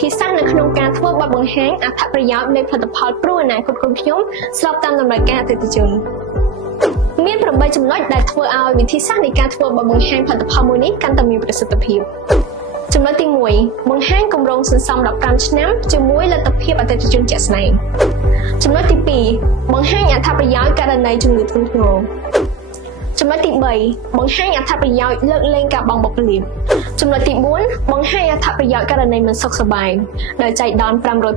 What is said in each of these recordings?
ធីសាស្ត្រនៅក្នុងការធ្វើបទបង្ហាញអត្ថប្រយោជន៍នៃផលិតផលព្រោះអនាគតក្រុមខ្ញុំស្របតាមតម្រូវការអតិថិជនមាន8ចំណុចដែលធ្វើឲ្យវិធីសាស្ត្រនៃការធ្វើបទបង្ហាញផលិតផលមួយនេះកាន់តែមានប្រសិទ្ធភាពចំណុចទី1បង្ហាញគម្រោងសន្សំ15ឆ្នាំជាមួយលទ្ធភាពអតិថិជនជាក់ស្ដែងចំណុចទី2បង្ហាញអត្ថប្រយោជន៍ករណីជំងឺធ្ងន់ធ្ងរចំណុចទី3បង្ហាញអត្ថប្រយោជន៍លើកលែងការបង់បុព្វលាភចំណុចទី4បង្ហាញអត្ថប្រយោជន៍ករណីមិនសុខសប្បាយដោយចៃដន្យ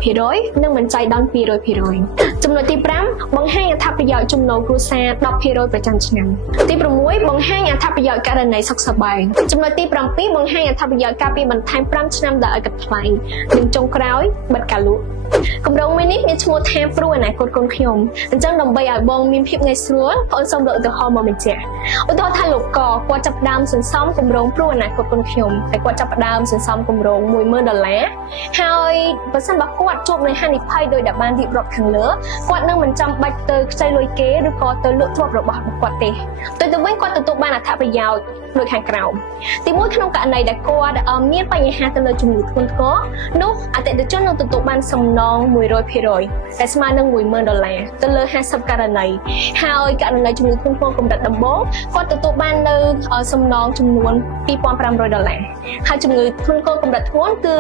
500% និងមិនចៃដន្យ 200% ចំណុចទី5បង្ហាញអត្ថប្រយោជន៍ចំណូលគ្រួសារ 10% ប្រចាំឆ្នាំទី6បង្ហាញអត្ថប្រយោជន៍ករណីសុខសប្បាយចំណុចទី7បង្ហាញអត្ថប្រយោជន៍ការពារបន្ថែម5ឆ្នាំដោយឥតគិតថ្លៃនិងចុងក្រោយបិទការលក់គម្រោងមួយនេះមានឈ្មោះថាព្រោះអនាគតកូនខ្ញុំអញ្ចឹងដើម្បីឲ្យបងមានភាពងាយស្រួលបងសូមលើកឧទាហរណ៍មកបញ្ជាក់ឧទាហរណ៍ថាលោកកគាត់ចាប់ផ្ដើមសន្សំគម្រោងព្រោះអនាគតកូនខ្ញុំតែគាត់ចាប់ផ្ដើមសន្សំគម្រោង$10,000ហើយបើសិនបើគាត់ជួបនឹងហានិភ័យដោយដែលបានរៀបរាប់ខាងលើគាត់នឹងមិនចាំបាច់ទៅខ្ចីលុយគេឬក៏ទៅលក់ទ្រព្យរបស់គាត់ទេទៅវិញគាត់ទទួលបានអត្ថប្រយោជន៍ដូចខាងក្រោមទី1ក្នុងករណីដែលគាត់មានបញ្ហាទៅលើជំងឺធ្ងន់ធ្ងរនោះអតិថិជននឹងទទួលបានសំណង 100% ដែលស្មើនឹង$10,000ទៅលើ50ករណីហើយករណីជំងឺធ្ងន់ធ្ងរកម្រិតដំបូងគាត់ទទួលបាននៅសំណងចំនួន$2,500ហើយជំងឺធ្ងន់ធ្ងរកម្រិតធ្ងន់គឺ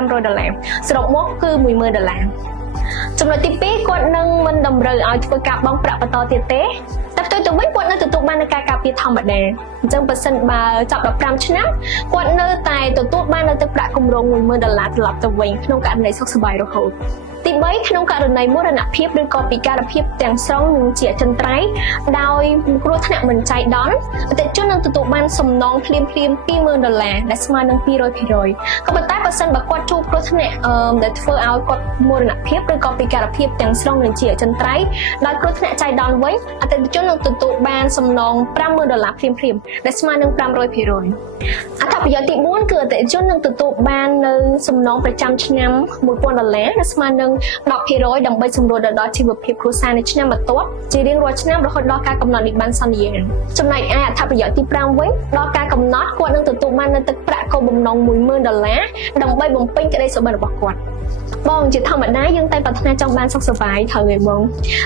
$7,500សរុបមកគឺ$10,000ចំណុចទី2គាត់នឹងមិនតម្រូវឲ្យធ្វើការបង់ប្រាក់បន្តទៀតទេតែផ្ទុយទៅវិញគាត់នៅទទួលបាននូវការការពារធម្មតាអញ្ចឹងបើសិនបើចាប់15ឆ្នាំគាត់នៅតែទទួលបាននៅទឹកប្រាក់គម្រោង$10,000ត្រឡប់ទៅវិញក្នុងករណីសុខសប្បាយរហូតទី3ក្នុងករណីមរណភាពឬក៏ពិការភាពទាំងស្រុងនឹងជាអចិន្ត្រៃយ៍ដោយគ្រោះថ្នាក់មិនចៃដន្យអតិថិជននឹងទទួលបានសំណងភ្លាម$20,000ដែលស្មើនឹង 200% ក៏ប៉ុន្តែបើសិនបើគាត់ជួបគ្រោះថ្នាក់ដែលធ្វើឲ្យគាត់មរណភាពឬក៏ពិការភាពទាំងស្រុងនឹងជាអចិន្ត្រៃយ៍ដោយគ្រោះថ្នាក់ចៃដន្យវិញអតិថិជននឹងទទួលបានសំណង$50,000ភ្លាមដែលស្មើនឹង 500%អត្ថប្រយោជន៍ទី4គឺអតិថិជននឹងទទួលបាននៅសំណងប្រចាំឆ្នាំ$1,000ដែលស្មើនឹង10% ដើម្បីសម្រួលទៅដល់ជីវភាពគ្រួសារនៅឆ្នាំបន្ទាប់ជារៀងរាល់ឆ្នាំរហូតដល់ការកំណត់និបានសន្យាចំណែកឯអត្ថប្រយោជន៍ទី5វិញដល់ការកំណត់គាត់នឹងទទួលបាននៅទឹកប្រាក់គោលបំណង$10,000ដើម្បីបំពេញក្តីសុបិនរបស់គាត់បងជាធម្មតាយើងតែប្រាថ្នាចង់បានសុខសប្បាយត្រូវទេបង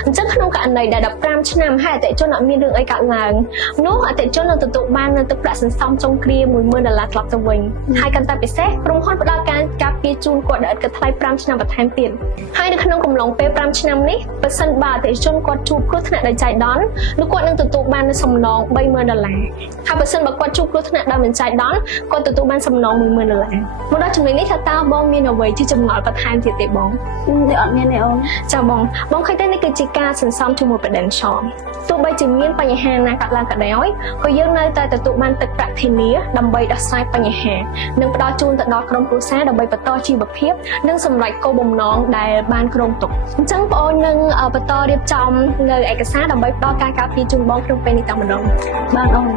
អញ្ចឹងក្នុងករណីដែល15ឆ្នាំហើយអតិថិជនអត់មានរឿងអីកើតឡើងនោះអតិថិជននឹងទទួលបាននៅទឹកប្រាក់សន្សំចុងក្រោយ$10,000ត្រឡប់ទៅវិញហើយកាន់តែពិសេសក្រុមហ៊ុនផ្ដល់ការការពារជូនគាត់ដោយឥតគិតថ្លៃ5ឆ្នាំបន្ថែមទៀតហើយនៅក្នុងកំឡុងពេល5ឆ្នាំនេះបើសិនបើអតិថិជនគាត់ជួបគ្រោះថ្នាក់ដោយចៃដន្យនោះគាត់នឹងទទួលបាននៅសំណង$30,000ហើយបើសិនបើគាត់ជួបគ្រោះថ្នាក់ដោយមិនចៃដន្យគាត់ទទួលបានសំណង$10,000មកដល់ចំណុចនេះថាតើបងមានអ្វីជាចំណុចបន្ថែមទៀតទេបងអត់មានទេអូនចាបងឃើញតែនេះគឺជាការសន្សំជាមួយ Prudential ទោះបីជាមានបញ្ហាណាកើតឡើងក៏ដោយក៏យើងនៅតែទទួលបានទឹកប្រាក់ធានាដើម្បីដោះស្រាយបញ្ហានិងផ្ដល់ជូនទៅដល់ក្រុមគ្រួសារដើម្បីបន្តជីវភាពនិងសម្រេចគោលបំណងដែលបានគ្រោងទុកអញ្ចឹងបងអូននឹងបន្តរៀបចំនៅឯកសារដើម្បីផ្ដល់ការការពារជូនបងក្នុងពេលនេះតែម្ដងបានអូន